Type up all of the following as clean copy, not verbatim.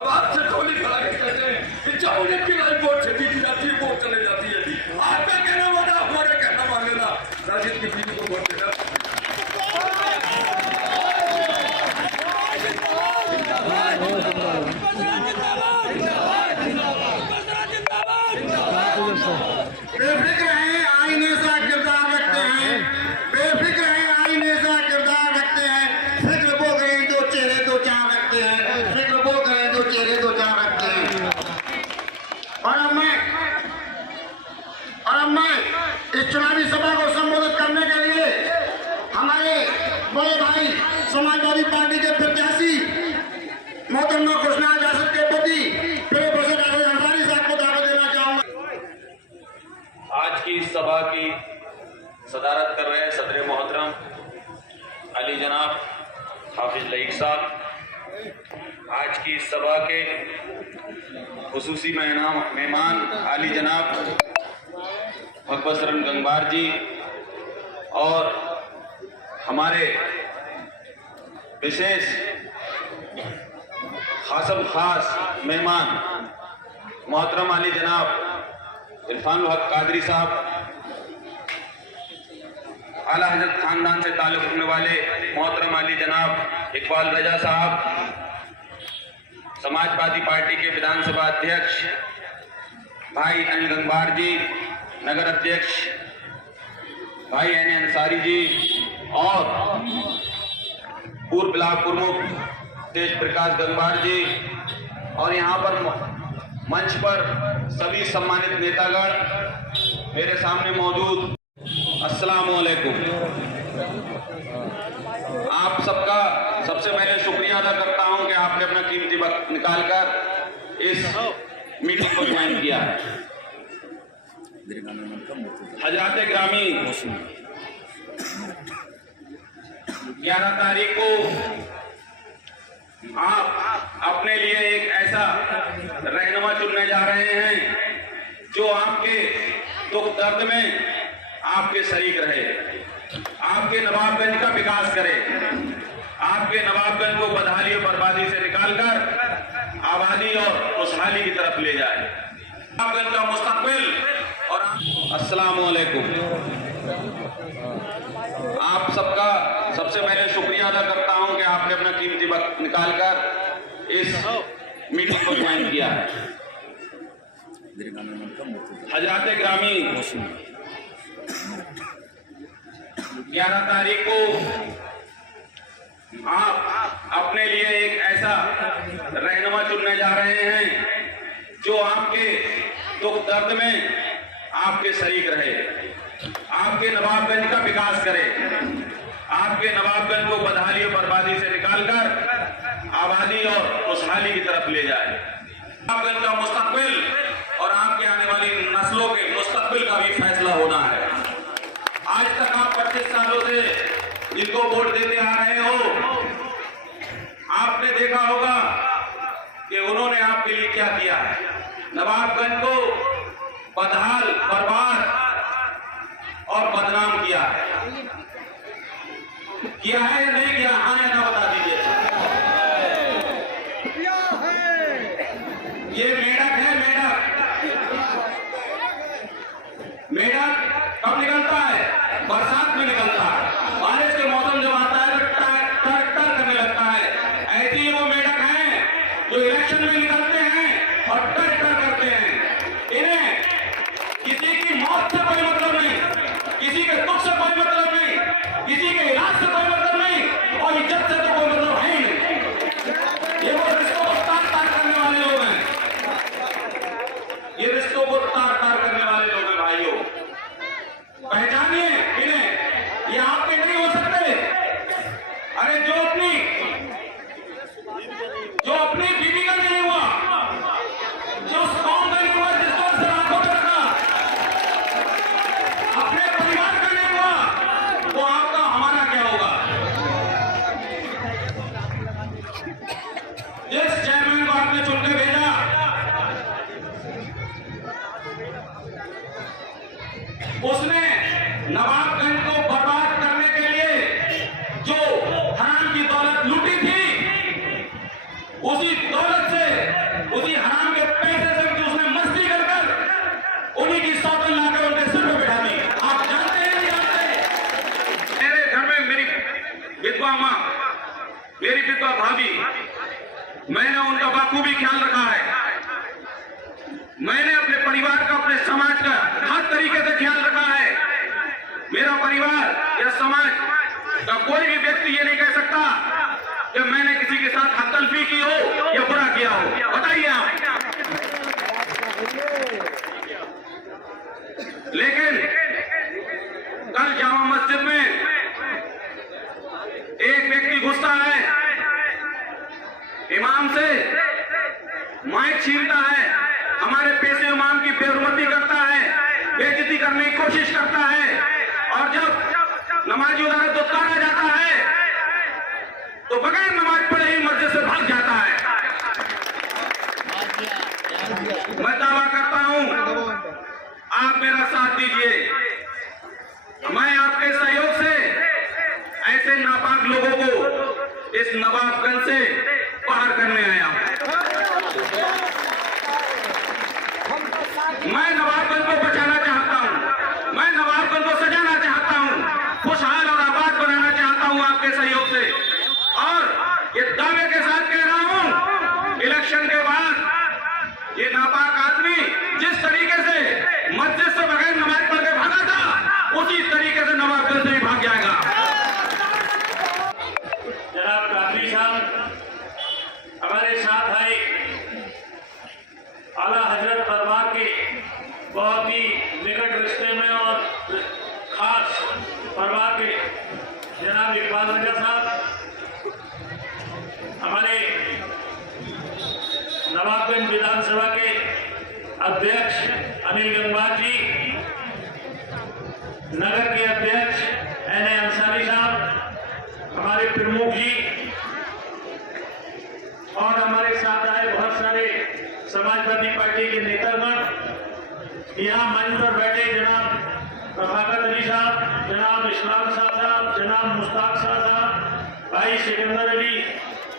बात से टोली खड़ा के कहते हैं कि चावल की लाइफ वोट से जीती जाती है, वोट चले जाती है। आपका कहना माना, हमारा कहना मान लेना, राजद की पीढ़ी को वोट देना। बेफिक्र है, आईने सा किरदार रखते हैं। बेफिक्र है, आईने सा किरदार रखते हैं। फिक्र वो करें जो चेहरे दो चार रखते हैं। फिक्र वो करें जो चेहरे दो चार रखते हैं। और अब मैं इस चुनावी सभा को संबोधित करने के लिए हमारे बड़े भाई समाजवादी पार्टी के प्रत्याशी मोहतरमा कृष्णा आजाद के प्रति प्रोफेसर डॉक्टर अंसारी साहब को दावा देना चाहूंगा। आज की इस सभा की सदारत कर रहे सदर मोहतरम अली जनाब हाफिज लईक साहब। आज की इस सभा के खुसूसी मेहमान अली जनाब भगवतरन गंगवार जी और हमारे विशेष खास मेहमान मोहतरम अली जनाब इरफान हक कादरी साहब, आला हजरत खानदान से ताल्लुक रखने वाले मोहतरम अली जनाब इकबाल रजा साहब, समाजवादी पार्टी के विधानसभा अध्यक्ष भाई अनिल गंगवार जी, नगर अध्यक्ष भाई एन अंसारी जी और पूर्व ब्लॉक प्रमुख तेज प्रकाश गंगवार जी और यहाँ पर मंच पर सभी सम्मानित नेतागण मेरे सामने मौजूद, अस्सलाम वालेकुम। आप सबका सबसे पहले शुक्रिया अदा करता हूं कि आपने अपना कीमती वक्त निकालकर इस मीटिंग को ज्वाइन किया है। हजरात ग्रामी 11 तारीख को आप अपने लिए एक ऐसा रहनुमा चुनने जा रहे हैं जो आपके दुख दर्द में आपके शरीक रहे, आपके नवाबगंज का विकास करे, आपके नवाबगंज को बदहाली और बर्बादी से निकालकर आबादी और खुशहाली की तरफ ले जाए, नवाबगंज का मुस्तकबिल। और अस्सलाम वालेकुम। आप सबका सबसे पहले शुक्रिया अदा करता हूं कि आपने अपना कीमती वक्त निकालकर इस मीटिंग को ज्वाइन किया है। हजरात ग्रामी 11 तारीख को आप अपने लिए एक ऐसा रहनुमा चुनने जा रहे हैं जो आपके दुख दर्द में आपके शरीक रहे, आपके नवाबगंज का विकास करे, आपके नवाबगंज को बदहाली और बर्बादी से निकालकर आबादी और खुशहाली की तरफ ले जाए, नवाबगंज का मुस्तकबिल और आपके आने वाली नस्लों के मुस्तकबिल का भी फैसला होना है। आज तक आप 25 सालों से जिनको वोट देते आ रहे हो, आपने देखा होगा कि उन्होंने आपके लिए क्या किया है। नवाबगंज को बदहाल, बर्बाद और बदनाम किया है या नहीं किया? हाँ या ना बता दीजिए। ये मेढक है, मेढक कब निकलता है? बरसात में निकलता है। बारिश के मौसम जब आता है तो ट्रैक्टर करने लगता है। ऐसे ही वो मेढक हैं जो इलेक्शन में निकलते हैं और ट्रैक्टर करते हैं। इन्हें किसी की मौत से कोई मतलब नहीं, किसी के दुख से कोई मतलब नहीं, किसी के इलाज से कोई मतलब नहीं और इज्जत से तो कोई मतलब है ही नहीं। ये वो रिश्तों को तार-तार करने वाले लोग हैं, ये रिश्तों को तार-तार करने वाले लोग हैं। भाइयों, पहचानिए इन्हें, ये आपके नहीं हो सकते। अरे जो अपनी बीवी का नहीं हुआ, भाभी, मैंने उनका बखूबी ख्याल रखा है। मैंने अपने परिवार का, अपने समाज का हर तरीके से ख्याल रखा है। मेरा परिवार या समाज का कोई भी व्यक्ति ये नहीं कह सकता कि मैंने किसी के साथ हत्तलफी की हो या बुरा किया हो। बताइए आप। लेकिन कल जामा मस्जिद में एक व्यक्ति घुसता है, इमाम से माइक छीनता है, हमारे पेशे इमाम की बेइज्जती करता है, बेइज्जती करने की कोशिश करता है, और जब नमाजी उधर तो उतारा जाता है तो बगैर नमाज पढ़े ही मस्जिद से भाग जाता है। मैं दावा करता हूं, आप मेरा साथ दीजिए। मैं आपके सहयोग से ऐसे नापाक लोगों को इस नवाबगंज से बाहर करने आया हूं। मैं नवाबगंज को बचाना चाहता हूं, मैं नवाबगंज को सजाना चाहता हूं, खुशहाल और आबाद बनाना चाहता हूं आपके सहयोग से। और ये दावे के साथ कह रहा हूं, इलेक्शन के बाद ये नापाक आदमी जिस तरीके से मस्जिद से बगैर नमाज पढ़ के भागा था, उसी तरीके से नवाबगंज से भी भाग जाएगा। जनाब कादरी साहब हमारे साथ आए, आला हजरत दरबार के बहुत ही निकट रिश्ते में और खास परिवार के जनाब इकबाल रजा साहब, हमारे नवाबगंज विधानसभा के अध्यक्ष अनिल गंगवार जी, नगर के अध्यक्ष एन.ए. अंसारी साहब, हमारे प्रमुख जी, और हमारे साथ आए बहुत सारे समाजवादी पार्टी के नेतागण। यहाँ मंच पर बैठे जनाब रफाकत अली साहब, जनाब इस्लाम साहब, जनाब मुश्ताक साहब, भाई सिकंदर अली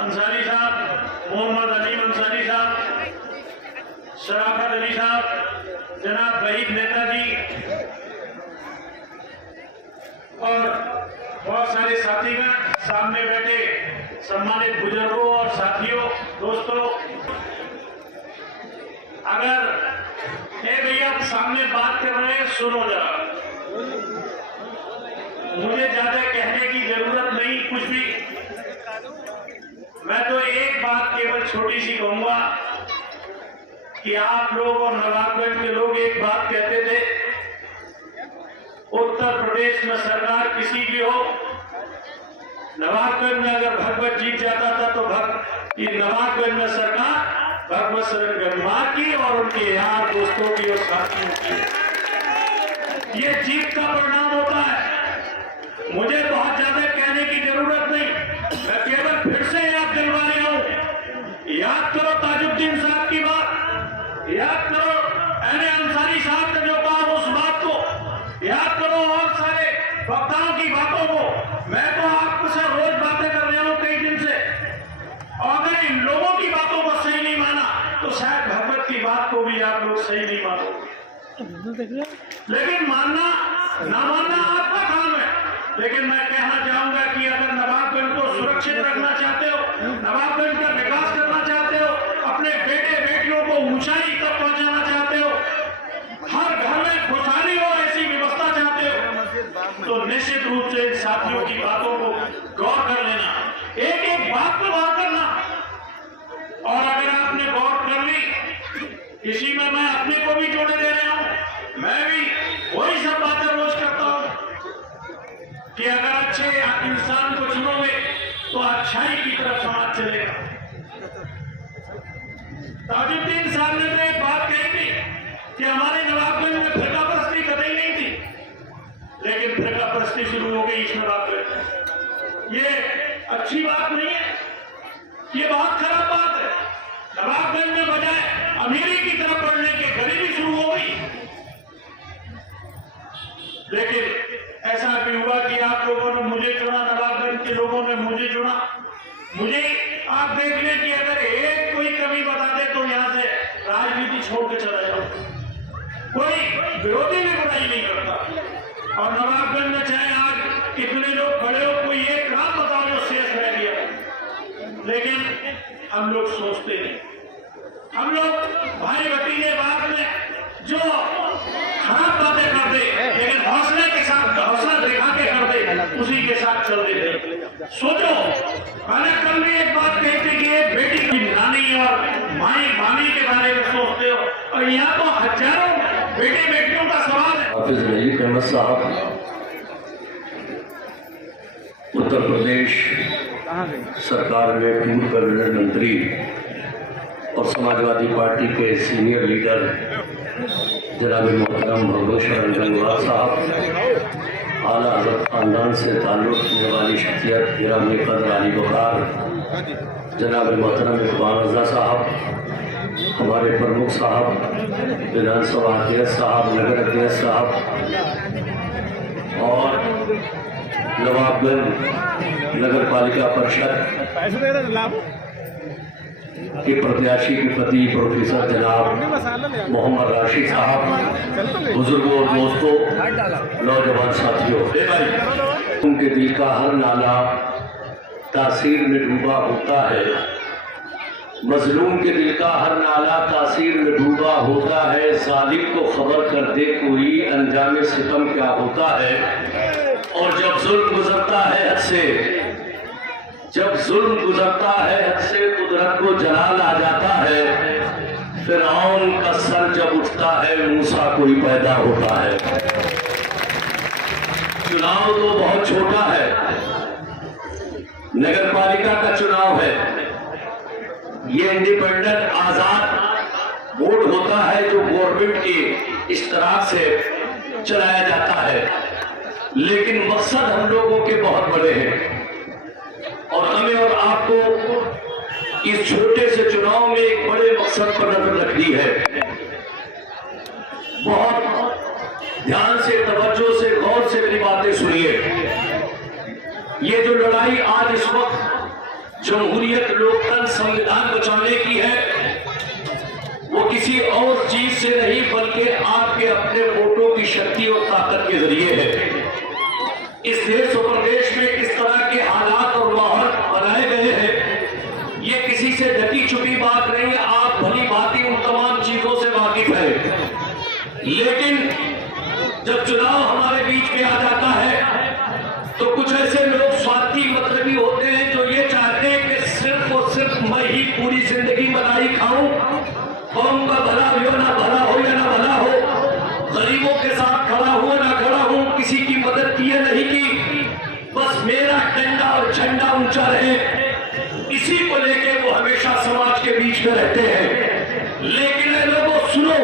अंसारी साहब, मोहम्मद अलीम अंसारी साहब, शराफत अली साहब, जनाब वहीद नेताजी, और बहुत सारे साथीगण सामने बैठे, सम्मानित बुजुर्गों और साथियों, दोस्तों। अगर भैया आप सामने बात कर रहे हैं, सुनो जरा, मुझे ज्यादा कहने की जरूरत नहीं कुछ भी। मैं तो एक बात केवल छोटी सी कहूंगा कि आप लोग और नवाबगंज के लोग एक बात कहते थे, उत्तर प्रदेश में सरकार किसी की हो, नवाबगंज में अगर भगवत जीत जाता था तो नवाबगंज में सरकार भगवत शरण गंगवार की और उनके यार दोस्तों की और साथियों की। ये जीत का परिणाम होता है। मुझे बहुत ज्यादा कहने की जरूरत नहीं, मैं केवल फिर से याद दिलवा रहा हूं। याद करो ताजुद्दीन साहब की बात, याद करो एन.ए. अंसारी साहब ने जो कहा उस बात को, याद करो और सारे वक्ताओं की बातों को। मैं तो आपसे रोज बातें कर रहा हूं कई दिन से, और अगर इन लोगों की बातों को सही नहीं माना तो शायद भगवत की बात को भी आप लोग सही नहीं मानोगे। लेकिन मानना ना मानना आपका काम है। लेकिन मैं कहना चाहूंगा कि अगर नवाबगंज को सुरक्षित रखना चाहते हो, नवाबगंज का विकास करना चाहते हो, अपने बेटे बेटियों को ऊंचाई तक पहुंचाना चाहते हो, हर घर में खुशहाली हो ऐसी व्यवस्था चाहते हो, तो निश्चित रूप से इन साथियों की बातों को गौर कर लेना, एक एक बात को गौर करना। और अगर आपने गौर कर ली, इसी में मैं अपने को भी जोड़े दे रहा हूं, मैं भी वही सब बातें रोज करता हूं कि अगर अच्छे इंसान को चुनोगे तो अच्छाई की तरफ समाज चलेगा। ताजुद्दीन साहब ने तो एक बात कही थी कि हमारे नवाबगंज में फिरकापरस्ती कतई नहीं थी, लेकिन फिरकापरस्ती शुरू हो गई इस नवाबगंज। ये अच्छी बात नहीं है, ये बहुत खराब बात है। नवाबगंज में बजाय अमीरी की तरफ बढ़ने के गरीबी शुरू हो गई। लेकिन ऐसा भी हुआ कि आप लोगों ने मुझे चुना, नवाबगंज के लोगों ने मुझे चुना। मुझे आप देख लें कि अगर एक कोई कमी बता दे तो यहां से राजनीति छोड़ के चला जाओ, कोई विरोधी भी बुराई नहीं करता। और नवाबगंज में चाहे आज कितने लोग खड़े हो, कोई एक नाम बताओ जो शेष रह गया। लेकिन हम लोग सोचते नहीं। हम लोग भाई भतीजे बात में जो खराब बातें करते, लेकिन हौसले के साथ हौसला दिखा के करते, उसी के साथ चलते थे। सोचो, मैंने कल भी एक बात कही थी कि एक बेटी की नानी और मामी के बारे में सोचते हो, और यहाँ तो हजारों बेटे बेटियों का सवाल है। हाफिज नईम अहमद साहब उत्तर प्रदेश सरकार में पूर्व कैबिनेट मंत्री और समाजवादी पार्टी के सीनियर लीडर जनाब मोहतरम भगवत शरण गंगवार साहब, आला हज़रत खानदान से ताल्लुक़ रखने वाली शख्सियत गिरामी कदर अली बकार जनाब मोहतरम इकबाल रज़ा साहब, हमारे प्रमुख साहब, विधानसभा अध्यक्ष साहब, नगर अध्यक्ष साहब और नवाबगंज नगर पालिका परिषद के प्रत्याशी के प्रति प्रोफेसर जनाब मोहम्मद राशिद साहब, बुजुर्गों और दोस्तों, नौजवान साथियों, उनके दिल का हर नाला तासीर में डूबा होता है। मजलूम के दिल का हर नाला तासीर में डूबा होता है। जालिम को खबर कर दे कोई अंजाम सितम क्या होता है। और जब जुल्म गुजरता है हद से, जब जुल्म गुजरता है हद से, कुदरत को जलाल आ जाता है। फिरौन का सर जब उठता है, मूसा कोई पैदा होता है। चुनाव तो बहुत छोटा है, नगर पालिका का चुनाव है। ये इंडिपेंडेंट आजाद बोर्ड होता है जो गवर्नमेंट के इश्तराक से चलाया जाता है, लेकिन मकसद हम लोगों के बहुत बड़े हैं और हमें और आपको इस छोटे से चुनाव में एक बड़े मकसद पर नजर रखनी है। बहुत ध्यान से, तवज्जो से, गौर से मेरी बातें सुनिए। ये जो लड़ाई आज इस वक्त जमहूरियत, लोकतंत्र, संविधान बचाने की है, वो किसी और चीज से नहीं बल्कि आपके अपने वोटों की शक्ति और ताकत के जरिए है। इस देश और प्रदेश में किस तरह के हालात और माहौल बनाए गए हैं, ये किसी से ढकी छुपी बात नहीं है। आप भली भांति उन तमाम चीजों से वाकिफ है। लेकिन जब चुनाव हमारे बीच में आ जाता है तो कुछ ऐसे लोग स्वार्थी मतलबी होते हैं जो ये चाहते हैं कि सिर्फ और सिर्फ मैं ही पूरी जिंदगी मलाई खाऊं, कौम का भला हो ना भला हो या ना भला हो, गरीबों के साथ खड़ा हुआ ना खड़ा हूं, किसी की मदद की है नहीं की, बस मेरा डंडा और झंडा ऊंचा रहे, इसी को लेके वो हमेशा समाज के बीच में रहते हैं। लेकिन लोगों सुनो,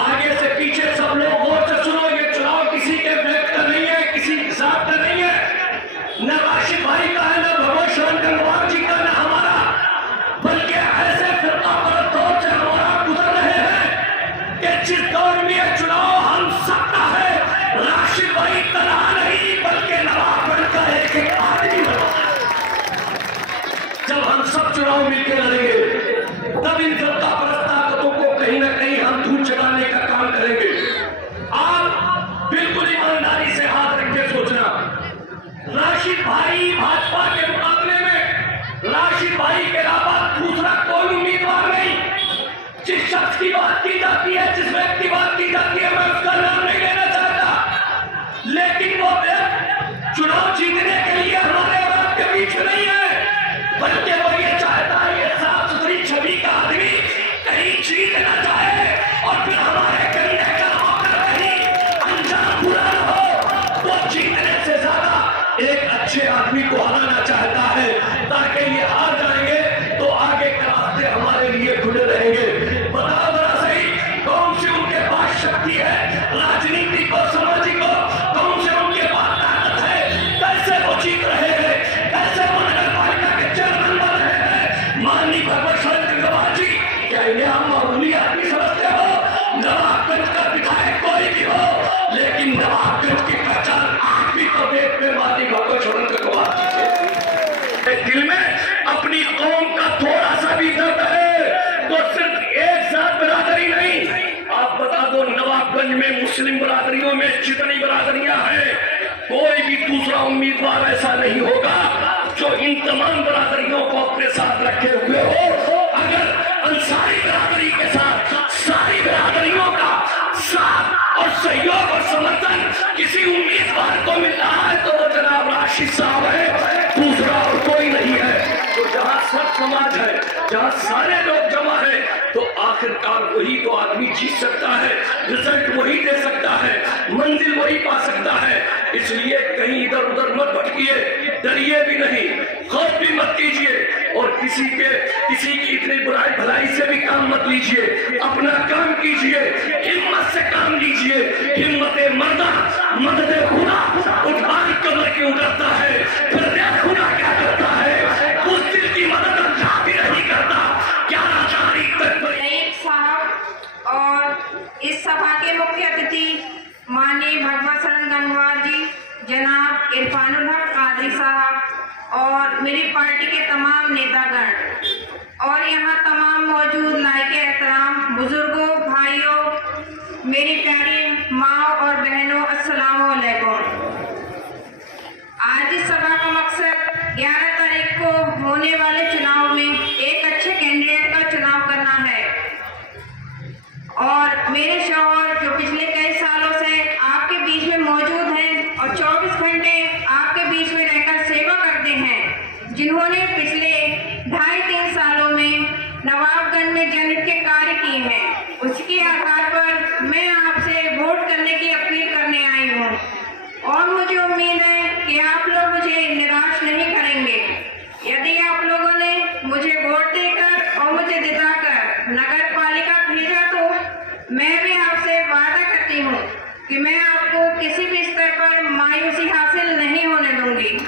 आगे से पीछे सब लोग गौर से सुनो, ये चुनाव किसी के व्यक्त का नहीं है, किसी हिसाब का नहीं है, न राशिद भाई का है, न भगवत शरण गंगवार जी का, न हमारा, बल्कि ऐसे फिरका परस्त दौर से हमारा गुजर रहे हैं कि जिस दौर में यह चुनाव हम सबका है, राशिद भाई तनहा नहीं बल्कि नवाबगंज का एक एक आदमी बना। जब हम सब चुनाव मिलकर लड़ेंगे तब इन फिरका परस्त ताकतों को कहीं ना कहीं हम धूल चढ़ाने का काम करेंगे। आप बिल्कुल ईमानदारी से हाथ रख के सोचना, राशिद भाई भाजपा के मुकाबले में राशिद भाई के अलावा दूसरा कोई उम्मीदवार नहीं। जिस शख्स की बात की जाती है, जिस व्यक्ति की बात की जाती है, मैं उसका नाम नहीं लेना चाहता, लेकिन वो चुनाव जीतने के लिए हमारे और आपके बीच में नहीं है, बल्कि वो ये चाहता है ये साफ सुथरी छवि का आदमी कहीं जीत ना जाए और फिर हमारे करने का मौका कहीं अंजाम बुरा न हो। वो जीतने से ज्यादा एक अच्छे आदमी को हराना चाहता है, ताकि ये हार जाएंगे तो आगे के रास्ते हमारे लिए खुले रहेंगे। बताओ जरा सही, कौन सी उनके पास शक्ति है, राजनीतिक और सामाजिक कौन से उनके पास ताकत है, कैसे वो जीत रहे हैं, कैसे वो नगर पालिका के चेयरमैन बन रहे हैं। माननीय भगवत शरण गंगवार जी, क्या इन्हें हम मामूली आदमी समझते हो? नवाबगंज का विधायक कोई भी हो, लेकिन नवाबगंज की पहचान आप भी तो देख पे माननीय भगवत शरण गंगवार जी के दिल में अपनी कौम का थोड़ा सा भी दर्द है तो सिर्फ एक साथ बिरादरी नहीं, आप बता दो नवाबगंज में मुस्लिम बिरादरियों में जितनी बिरादरियां हैं, कोई भी दूसरा उम्मीदवार ऐसा नहीं होगा जो इन तमाम बिरादरियों को अपने साथ रखे हुए हो। अगर अंसारी बिरादरी के साथ सारी बिरादरियों का साथ और सहयोग और समर्थन किसी उम्मीदवार को मिल रहा है तो वो जनाब राशिद साहब है, दूसरा और कोई नहीं है। तो जहां सब समाज है, जहां सारे लोग जमा है, तो आखिरकार वही तो आदमी जीत सकता है, रिजल्ट वही दे सकता है, मंजिल वही पा सकता है। इसलिए कहीं इधर उधर मत भटकिए, डरिए भी नहीं, खौफ भी मत कीजिए और किसी की इतनी बुराई भलाई से भी काम मत लीजिए। अपना काम कीजिए, हिम्मत से काम लीजिए। हिम्मते मर्दा मददे खुदा, उठान कमर क्यों डरता है, फिर देख खुदा क्या करता है। उस दिल की मदद अल्लाह भी नहीं करता। 11 तारीख तक नाइक साहब और इस सभा के मुख्य अतिथि माननीय भगवत शरण गंगवार जी, जनाब इरफानुल हक कादरी साहब और मेरी पार्टी के तमाम नेतागण और यहाँ तमाम मौजूद लायके एहतराम बुजुर्गों, भाइयों, मेरी प्यारी माँ और बहनों, अस्सलाम वालेकुम। आज इस सभा का मकसद 11 तारीख को होने वाले चुनाव में एक अच्छे कैंडिडेट का चुनाव करना है और मेरे शौहर जो पिछले कई सालों से आपके बीच में मौजूद हैं और 24 घंटे आपके बीच में रहकर सेवा करते हैं, जिन्होंने पिछले 2.5-3 सालों में नवाबगंज में जनहित के कार्य किए हैं, उसके आधार पर मैं आपसे वोट करने की अपील करने आई हूँ और मुझे उम्मीद है कि आप लोग मुझे निराश नहीं करेंगे। यदि आप लोगों ने मुझे वोट देकर और मुझे जिताकर नगर पालिका भेजा तो मैं भी आपसे वादा करती हूँ कि मैं आपको किसी भी स्तर पर मायूसी हासिल नहीं होने दूंगी।